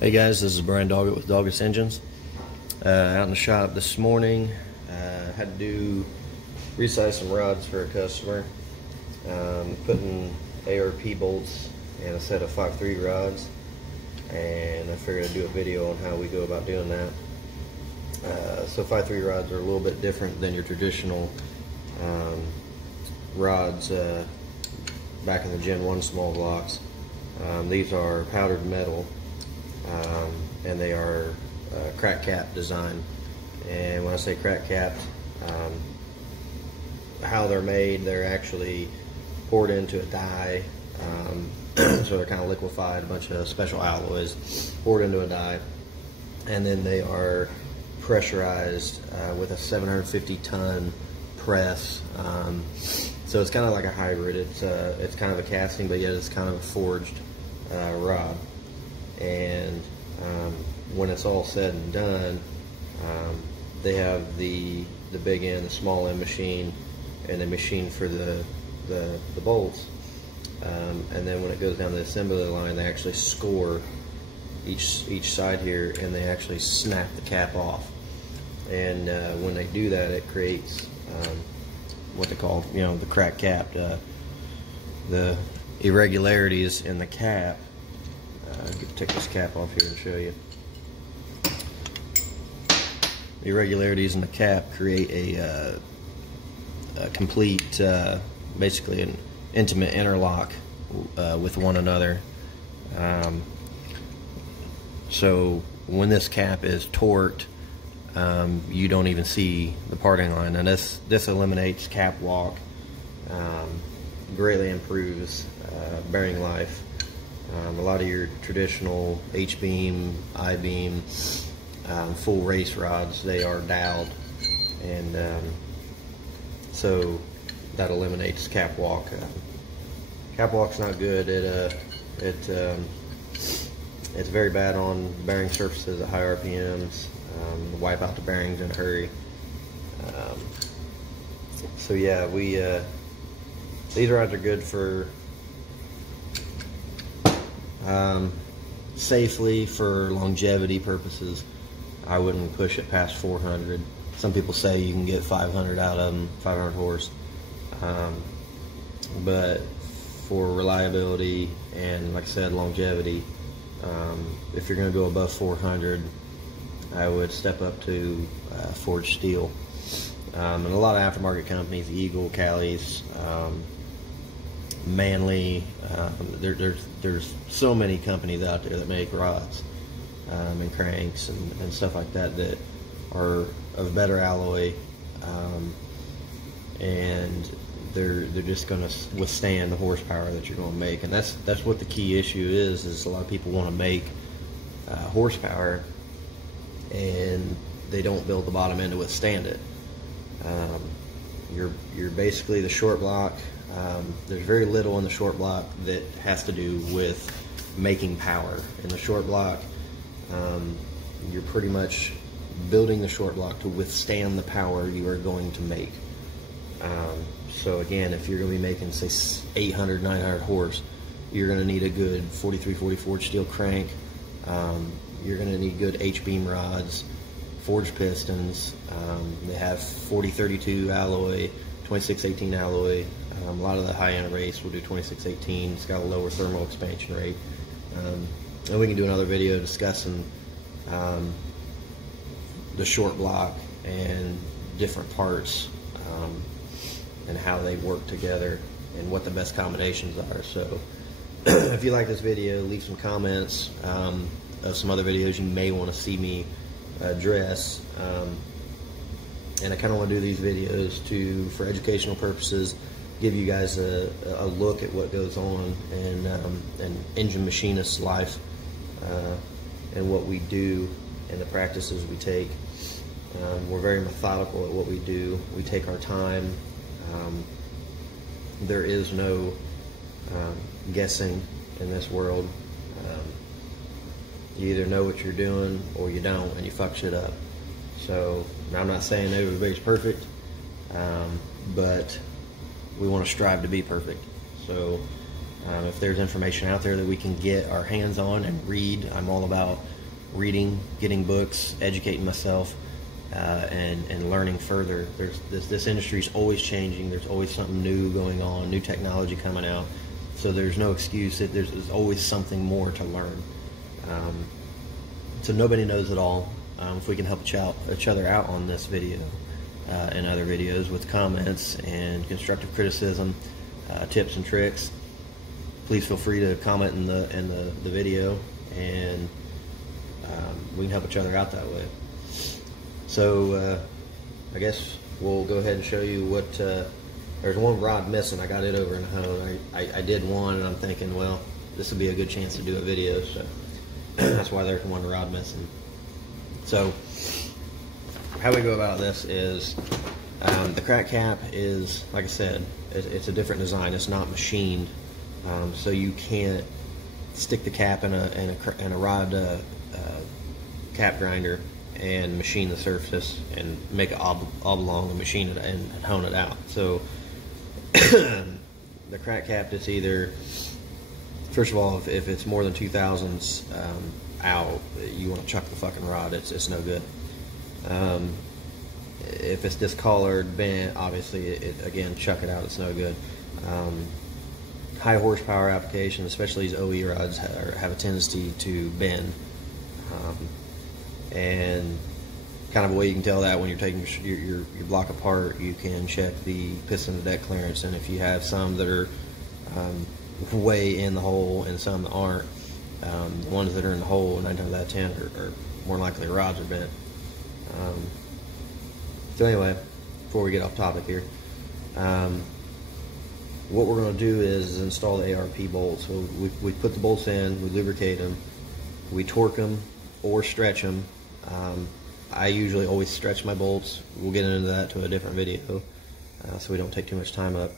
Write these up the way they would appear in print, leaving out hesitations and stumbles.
Hey guys, this is Brian Doggett with Doggett Engines. Out in the shop this morning, had to do resize some rods for a customer. Putting ARP bolts in a set of 5.3 rods, and I figured I'd do a video on how we go about doing that. So 5.3 rods are a little bit different than your traditional rods back in the Gen 1 small blocks. These are powdered metal. And they are crack cap design. And when I say crack capped, how they're made, they're actually poured into a die. So they're kind of liquefied, a bunch of special alloys poured into a die, and then they are pressurized with a 750-ton press. So it's kind of like a hybrid. It's kind of a casting, but yet it's kind of a forged rod. And when it's all said and done, they have the big end, the small end machine, and they machine for the bolts. And then when it goes down the assembly line, they actually score each side here, and they actually snap the cap off. And when they do that, it creates what they call, the crack cap, the irregularities in the cap. Take this cap off here and show you. The irregularities in the cap create a complete, basically an intimate interlock with one another. So when this cap is torqued, you don't even see the parting line, and this eliminates cap walk, greatly improves bearing life. A lot of your traditional H-beam, I-beam, full race rods, they are doweled, and so that eliminates cap walk. Cap walk's not good. It's very bad on bearing surfaces at high RPMs. Wipe out the bearings in a hurry. So yeah, these rods are good for safely. For longevity purposes, I wouldn't push it past 400. Some people say you can get 500 out of them, 500 horse. But for reliability and, like I said, longevity, if you're going to go above 400, I would step up to forged steel. And a lot of aftermarket companies, Eagle, Callies, Manly, there's so many companies out there that make rods and cranks and stuff like that are of better alloy, and they're just going to withstand the horsepower that you're going to make. And that's what the key issue is a lot of people want to make horsepower, and they don't build the bottom end to withstand it. You're basically the short block. There's very little in the short block that has to do with making power. In the short block, you're pretty much building the short block to withstand the power you are going to make. So again, if you're going to be making, say, 800, 900 horse, you're going to need a good 43, 44 steel crank. You're going to need good H-beam rods, forged pistons. They have 40-32 alloy, 26-18 alloy. A lot of the high-end race will do 26-18. It's got a lower thermal expansion rate. And we can do another video discussing the short block and different parts, and how they work together and what the best combinations are. So if you like this video, leave some comments of some other videos you may want to see me address. And I kind of want to do these videos for educational purposes, give you guys a look at what goes on in an engine machinist's life, and what we do and the practices we take. We're very methodical at what we do. We take our time. There is no guessing in this world. You either know what you're doing or you don't, and you fuck shit up. So I'm not saying everybody's perfect, but we want to strive to be perfect. So If there's information out there that we can get our hands on and read, I'm all about reading, getting books, educating myself, and learning further. This industry is always changing. There's always something new going on, new technology coming out. So there's no excuse. There's always something more to learn. So nobody knows it all. If we can help each other out on this video and other videos with comments and constructive criticism, tips and tricks, please feel free to comment in the video, and we can help each other out that way. So I guess we'll go ahead and show you what. There's one rod missing. I got it over in the hone. I did one, and I'm thinking, well, this would be a good chance to do a video, so that's why there's one rod missing. So how we go about this is the crack cap is, like I said, it's a different design. It's not machined, so you can't stick the cap in a rod cap grinder and machine the surface and make it oblong and machine it and hone it out. So the crack cap, it's either, first of all, if it's more than 2,000s out, you want to chuck the fucking rod. It's no good. If it's discolored, bent, obviously, again, chuck it out. It's no good. High horsepower applications, especially these OE rods, have a tendency to bend. And kind of a way you can tell that when you're taking your block apart, you can check the piston to deck clearance, and if you have some that are way in the hole and some that aren't, the ones that are in the hole 9 times out of 10 are more likely rods are bent. So anyway, before we get off topic here, what we're going to do is install the ARP bolts. So we put the bolts in, we lubricate them, we torque them or stretch them. I usually always stretch my bolts. We'll get into that to a different video, so we don't take too much time up.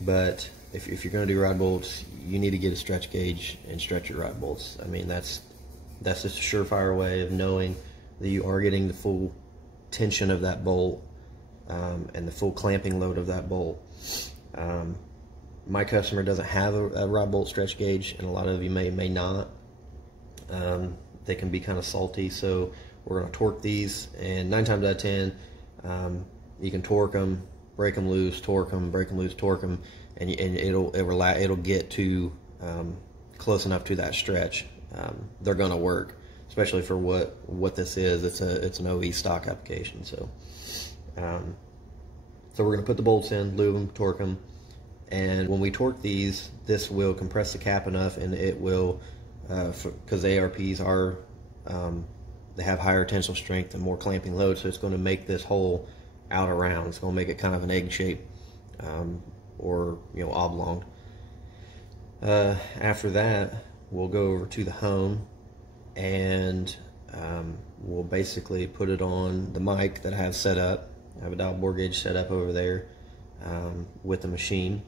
But if you're going to do rod bolts, you need to get a stretch gauge and stretch your rod bolts. I mean, that's just a surefire way of knowing that you are getting the full tension of that bolt and the full clamping load of that bolt. My customer doesn't have a rod bolt stretch gauge, and a lot of you may not. They can be kind of salty, so we're going to torque these, and 9 times out of 10, you can torque them, break them loose, torque them, break them loose, torque them, and it'll get to close enough to that stretch. They're going to work, especially for what this is. It's an OE stock application. So so we're going to put the bolts in, lube them, torque them, and when we torque these, this will compress the cap enough, and it will, because the ARPs are they have higher tensile strength and more clamping load, so it's going to make this hole out around. It's going to make it kind of an egg shape, or oblong. After that, we'll go over to the hone, and we'll basically put it on the mic that I have set up. I have a dial bore gauge set up over there with the machine,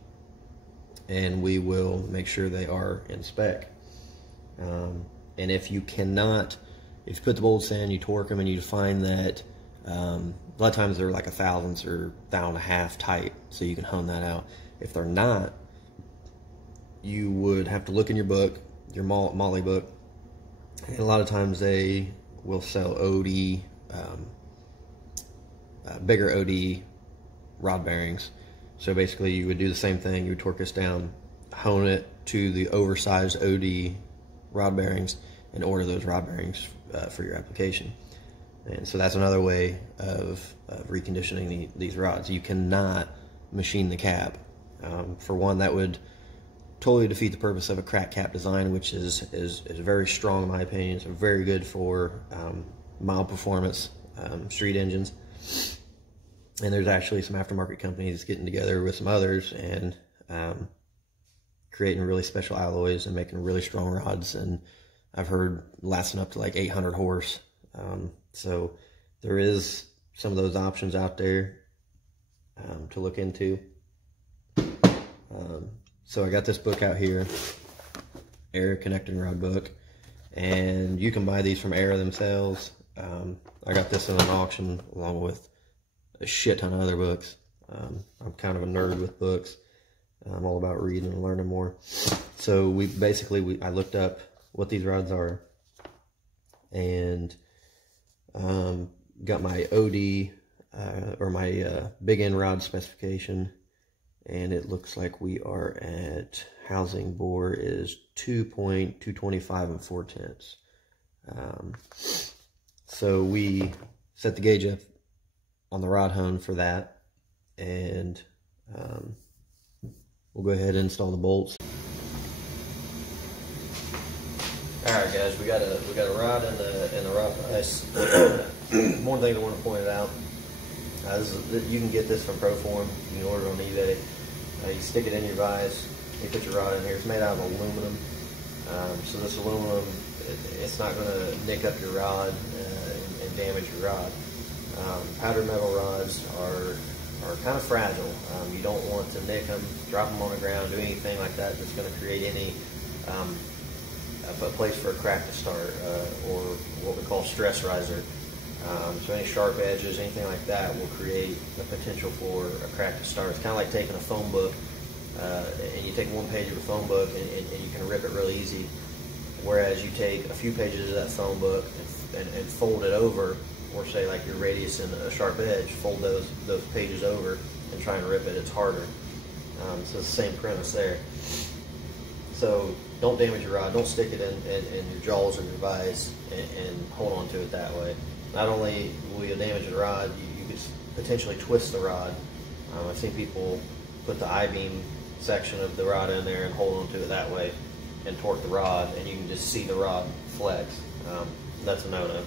and we will make sure they are in spec. And if you put the bolts in, you torque them, and you find that a lot of times they're like 1/1000 or 1.5 tight, so you can hone that out. If they're not, you would have to look in your book, your Molly book, and a lot of times they will sell OD, bigger OD rod bearings. So basically you would do the same thing. You would torque this down, hone it to the oversized OD rod bearings, and order those rod bearings for your application. And so that's another way of reconditioning these rods. You cannot machine the cap. For one, that would totally defeat the purpose of a crack cap design, which is very strong in my opinion. It's very good for mild performance street engines. And there's actually some aftermarket companies getting together with some others and creating really special alloys and making really strong rods, and I've heard lasting up to like 800 horse. So there is some of those options out there to look into. So I got this book out here, Air Connecting Rod Book, and you can buy these from Air themselves. I got this in an auction along with a shit ton of other books. I'm kind of a nerd with books. I'm all about reading and learning more. So I looked up what these rods are, and got my OD or my big end rod specification, and it looks like we are at housing bore is 2.225 4/10. So we set the gauge up on the rod hone for that, and we'll go ahead and install the bolts. All right, guys, we got a rod in the rough ice. One thing I want to point out, you can get this from Proform. You can order it on eBay. You stick it in your vise. You put your rod in here. It's made out of aluminum, so this aluminum, it's not going to nick up your rod and damage your rod. Powdered metal rods are kind of fragile. You don't want to nick them, drop them on the ground, do anything like that that's going to create any a place for a crack to start, or what we call stress riser. So any sharp edges, anything like that will create the potential for a crack to start. It's kind of like taking a phone book, and you take one page of a phone book and you can rip it really easy. Whereas you take a few pages of that phone book and fold it over, or say like your radius and a sharp edge, fold those pages over and try and rip it, it's harder. So it's the same premise there. So don't damage your rod, don't stick it in your jaws or your vise and hold on to it that way. Not only will you damage the rod, you could potentially twist the rod. I've seen people put the I-beam section of the rod in there and hold on to it that way and torque the rod, and you can just see the rod flex. That's a no-no.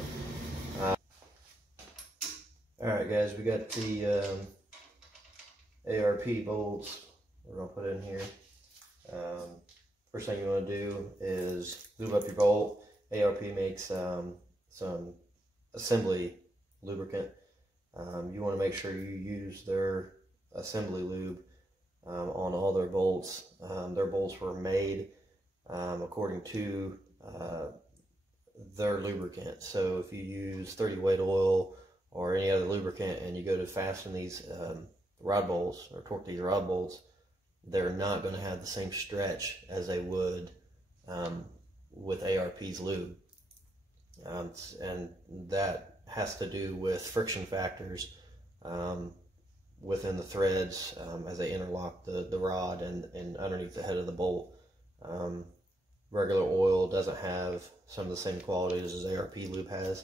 Alright guys, we got the ARP bolts we're going to put in here. First thing you want to do is lube up your bolt. ARP makes some assembly lubricant. You want to make sure you use their assembly lube on all their bolts. Their bolts were made according to their lubricant. So if you use 30 weight oil or any other lubricant and you go to fasten these rod bolts or torque these rod bolts, they're not going to have the same stretch as they would with ARP's lube. And that has to do with friction factors within the threads as they interlock the rod and underneath the head of the bolt. Regular oil doesn't have some of the same qualities as ARP lube has.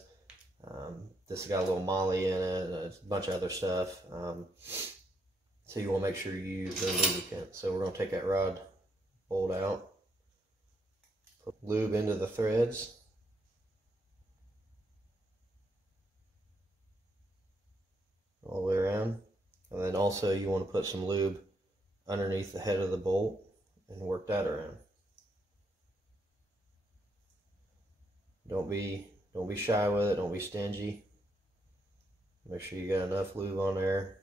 This has got a little moly in it, a bunch of other stuff. So you want to make sure you use the lubricant. So we're going to take that rod bolt out, put lube into the threads, all the way around. And then also you want to put some lube underneath the head of the bolt and work that around. Don't be shy with it, don't be stingy. Make sure you got enough lube on there.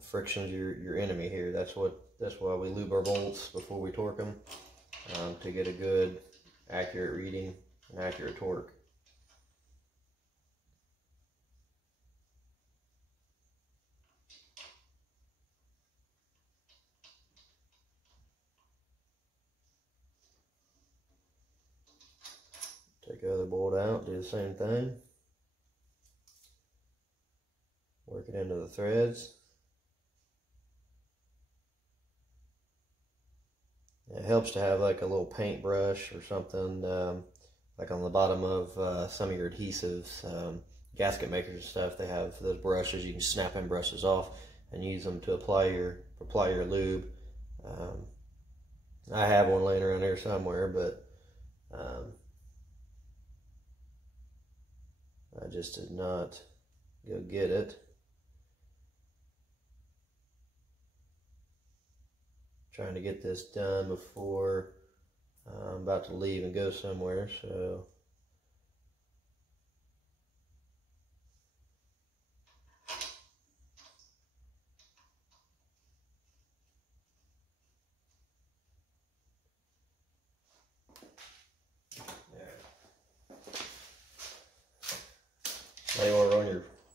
Friction's your enemy here. That's why we lube our bolts before we torque them, to get a good, accurate reading and accurate torque. Take the other bolt out, do the same thing. Work it into the threads. It helps to have like a little paintbrush or something, like on the bottom of some of your adhesives. Gasket makers and stuff, they have those brushes. You can snap in brushes off and use them to apply your lube. I have one laying around here somewhere, but I just did not go get it. Trying to get this done before I'm about to leave and go somewhere, so now you want to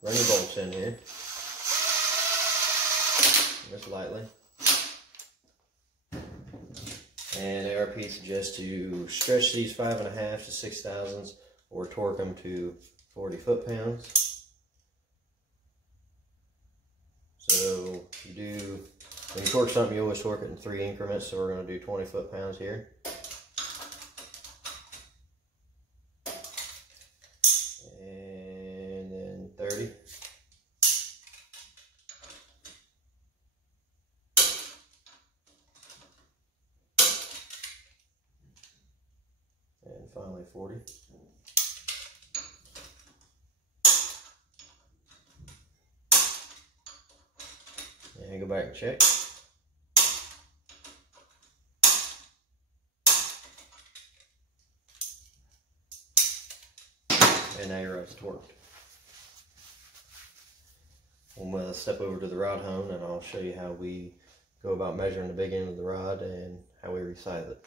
run your bolts in here. This just lightly. And ARP suggests to stretch these 5.5 to 6 thousandths or torque them to 40 foot-pounds. So when you torque something, you always torque it in 3 increments. So we're going to do 20 foot-pounds here. And then 30. And finally 40. And go back and check. And now your rod's torqued. I'm going to step over to the rod hone and I'll show you how we go about measuring the big end of the rod and how we resize it.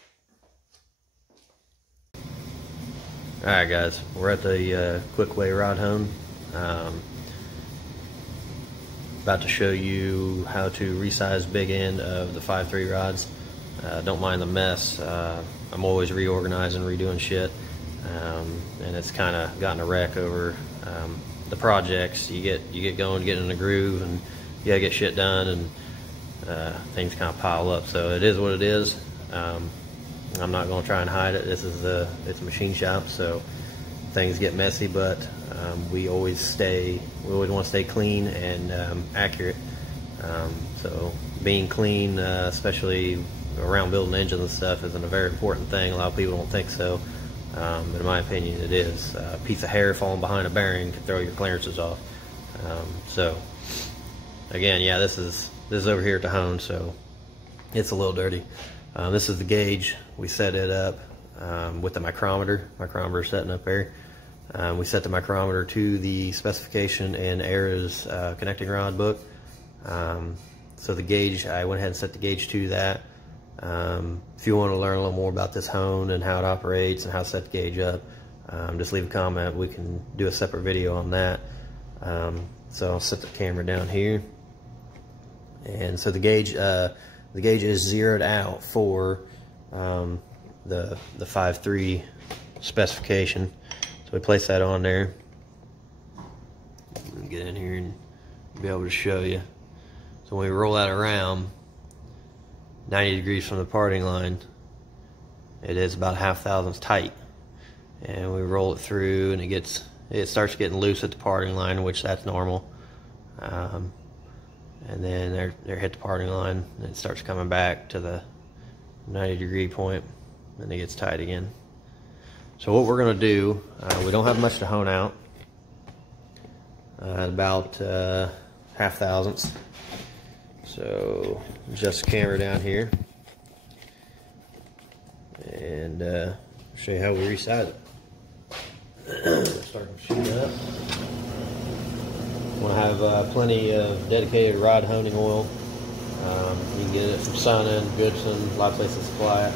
Alright guys, we're at the quick way rod hone. About to show you how to resize big end of the 5.3 rods. Don't mind the mess. I'm always reorganizing, redoing shit, and it's kind of gotten a wreck over the projects. You get going, get in the groove, and you gotta get shit done, and things kind of pile up. So it is what it is. I'm not going to try and hide it. It's a machine shop, so things get messy, but we always want to stay clean and accurate. So being clean, especially around building engines and stuff, isn't a very important thing. A lot of people don't think so, but in my opinion it is. A piece of hair falling behind a bearing can throw your clearances off. So again, yeah, this is over here at the hone, so it's a little dirty. This is the gauge. We set it up with the micrometer. Micrometer setting up there. We set the micrometer to the specification in Era's connecting rod book. So the gauge, I went ahead and set the gauge to that. If you want to learn a little more about this hone and how it operates and how to set the gauge up, just leave a comment. We can do a separate video on that. So I'll set the camera down here. And so the gauge is zeroed out for the 5.3 specification. So we place that on there. Get in here and be able to show you. So when we roll that around 90 degrees from the parting line, it is about 0.5 thousandths tight. And we roll it through and it starts getting loose at the parting line, which that's normal. And then they hit the parting line and it starts coming back to the 90 degree point, and it gets tight again. So what we're going to do, we don't have much to hone out, about 0.5 thousandths. So adjust the camera down here and show you how we resize it. Start to shoot up. Want to have plenty of dedicated rod honing oil. You can get it from Sonnen, Goodson, a lot of places supply it.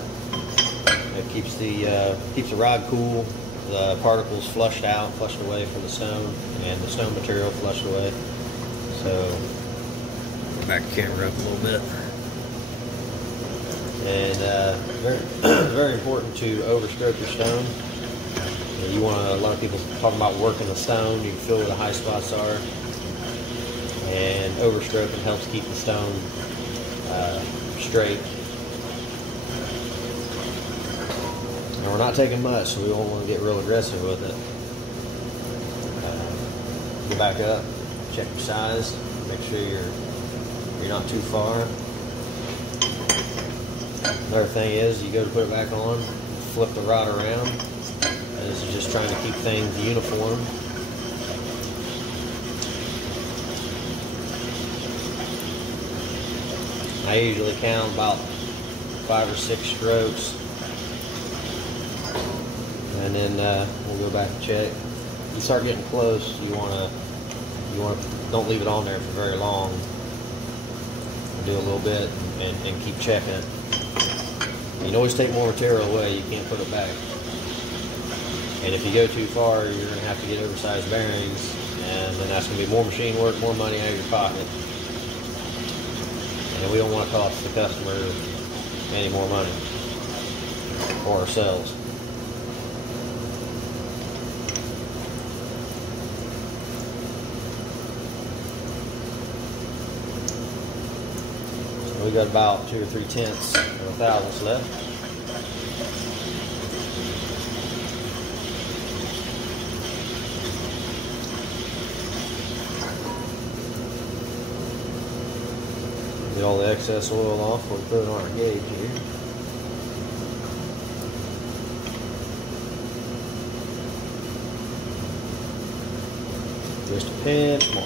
It keeps the rod cool, the particles flushed away from the stone, and the stone material flushed away. So back the camera up a little bit. And very important to overstroke your stone. You want a lot of people talking about working the stone. You can feel where the high spots are. And overstroking helps keep the stone straight. And we're not taking much, so we won't want to get real aggressive with it. Go back up, check your size, make sure you're not too far. Another thing is, you go to put it back on, flip the rod around. And this is just trying to keep things uniform. I usually count about 5 or 6 strokes, and then we'll go back and check. You start getting close, you want to don't leave it on there for very long. Do a little bit and keep checking it. You can always take more material away. You can't put it back. And if you go too far, you're going to have to get oversized bearings, and then that's going to be more machine work, more money out of your pocket. and we don't want to cost the customer any more money or ourselves. So we got about 2 or 3 tenths of a thousandths left. Get all the excess oil off before we put it on our gauge here. Just a pinch more.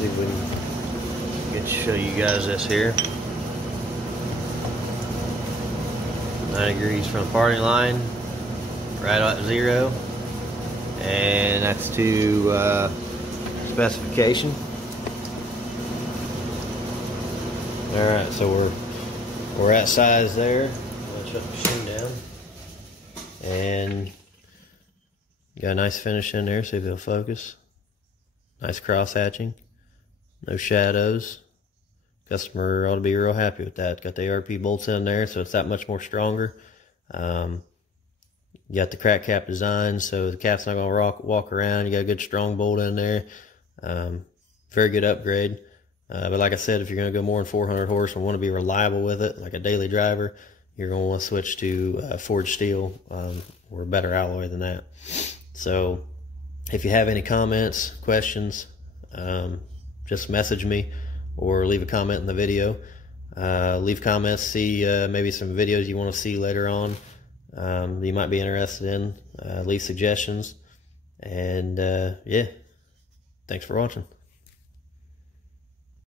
See if we can get to show you guys this here. 9 degrees from the parting line, right at 0, and that's to specification. All right, so we're at size there. I'll shut the machine down, and got a nice finish in there. See if it'll focus. Nice cross hatching. No shadows. Customer ought to be real happy with that. Got the ARP bolts in there, so it's that much more stronger. You got the crack cap design, so the cap's not going to walk around. You got a good strong bolt in there. Very good upgrade. But like I said, if you're going to go more than 400 horse and want to be reliable with it, like a daily driver, you're going to want to switch to forged steel or a better alloy than that. So if you have any comments, questions, just message me or leave a comment in the video. Leave comments, see maybe some videos you want to see later on you might be interested in. Leave suggestions. And yeah, thanks for watching.